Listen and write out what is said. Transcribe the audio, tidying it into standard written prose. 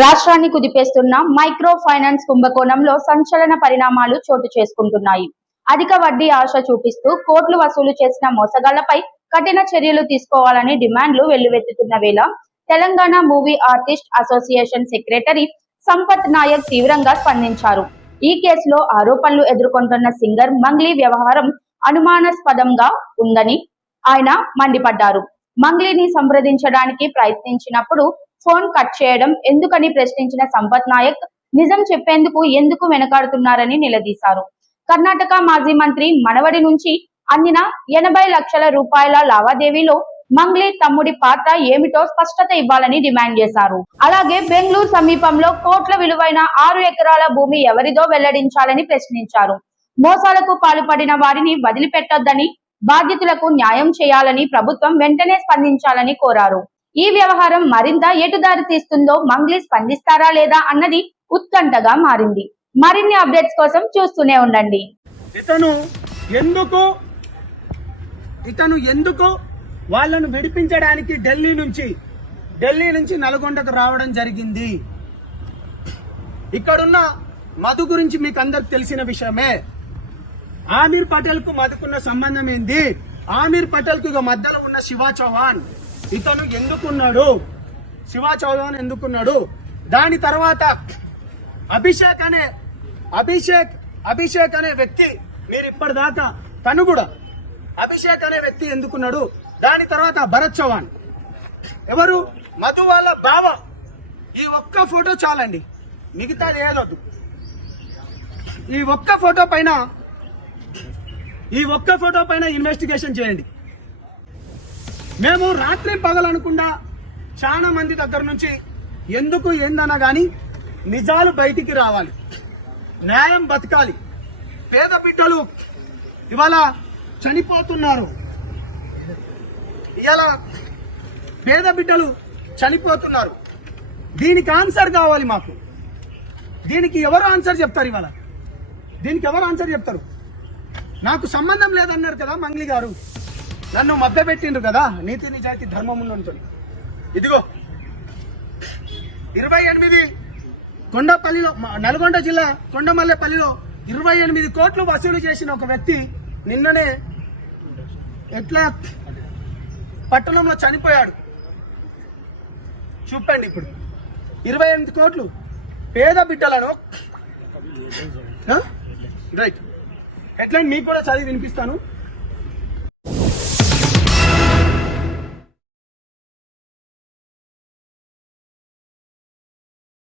రాష్ట్రాన్ని కుదిపేస్తున్న micro finance కుంభకోణంలో సంచలన పరిణామాలు చోటు చేసుకుంటున్నాయి. అధిక వడ్డీ ఆశ చూపిస్తూ కోట్లు వసూలు చేసిన మోసగాళ్లపై కఠిన చర్యలు తీసుకోవాలని డిమాండ్లు వెల్లువెత్తుతున్న వేళ Telangana movie artist association secretary Sampath Nayak తీవ్రంగా స్పందించారు. ఈ కేసులో ఆరోపణలు ఎదుర్కొంటున్న సింగర్ మంగ్లీ వ్యవహారం అనుమానాస్పదంగా ఉందని ఆయన మండిపడ్డారు. మంగ్లీని సంప్రదించడానికి ప్రయత్నించినప్పుడు ఫోన్ కట్ చేయడం ఎందుకని ప్రశ్నించిన సంపత్ నాయక్ నిజం చెప్పేందుకు ఎందుకు వెనకాడుతున్నారని నిలదీశారు. కర్ణాటక మాజీ మంత్రి మనవడి నుంచి అందిన 80 లక్షల రూపాయల లావాదేవీలో మంగ్లీ తమ్ముడి పాత్ర ఏమిటో స్పష్టత ఇవ్వాలని డిమాండ్ చేశారు. అలాగే బెంగళూరు సమీపంలో కోట్ల విలువైన 6 ఎకరాల భూమి ఎవరిదో వెల్లడించాలని ప్రశ్నించారు. మోసాలకు పాల్పడిన వారిని వదిలిపెట్టొద్దని, బాధితులకు న్యాయం చేయాలని ప్రభుత్వం వెంటనే స్పందించాలని కోరారు. ఈ వ్యవహారం మరింత ఎటుదారి తీస్తుందో, మంగ్లీ స్పందిస్తారా లేదా అన్నది ఉత్కంఠగా మారింది. మరిన్ని అప్డేట్స్ కోసం చూస్తూనే ఉండండి. ఇతను ఎందుకు వాళ్ళను విడిపించడానికి ఢిల్లీ నుంచి నల్గొండకు రావడం జరిగింది. ఇక్కడున్న మధు గురించి మీకు అందరికి తెలిసిన విషయమే. ఆమీర్ పటేల్ కు మధుకున్న సంబంధం ఏంది? ఆమీర్ పటేల్ కు మధ్యలో ఉన్న శివ చౌహాన్ ఇతను ఎందుకున్నాడు? శివ చౌహాన్ ఎందుకున్నాడు? దాని తర్వాత అభిషేక్ అనే వ్యక్తి, మీరు ఇప్పటిదాకా తను కూడా అభిషేక్ అనే వ్యక్తి ఎందుకున్నాడు? దాని తర్వాత భరత్ చౌహాన్ ఎవరు? మధు వాళ్ళ బావ. ఈ ఒక్క ఫోటో చాలండి, మిగతాది ఏదొద్దు. ఈ ఒక్క ఫోటో పైన ఇన్వెస్టిగేషన్ చేయండి. మేము రాత్రి పగలనుకుండా చాలా మంది దగ్గర నుంచి ఎందుకు ఏందన్నా గాని నిజాలు బయటికి రావాలి, న్యాయం బతకాలి. పేద బిడ్డలు ఇవాళ చనిపోతున్నారు. దీనికి ఆన్సర్ కావాలి మాకు. దీనికి ఎవరు ఆన్సర్ చెప్తారు? ఇవాళ దీనికి ఎవరు ఆన్సర్ చెప్తారు? నాకు సంబంధం లేదన్నారు కదా మంగ్లీ గారు, నన్ను మభ్యపెట్టిండ్రు కదా నీతి నిజాయితీ ధర్మం ఉన్నతో. ఇదిగో 28 కొండపల్లిలో, నల్గొండ జిల్లా కొండమల్లెపల్లిలో 28 కోట్లు వసూలు చేసిన ఒక వ్యక్తి నిన్ననే ఎట్లా పట్టణంలో చనిపోయాడు. చూపండి. ఇప్పుడు 28 కోట్లు పేద బిడ్డలను, రైట్, ఎట్లా మీకు కూడా చదివి వినిపిస్తాను.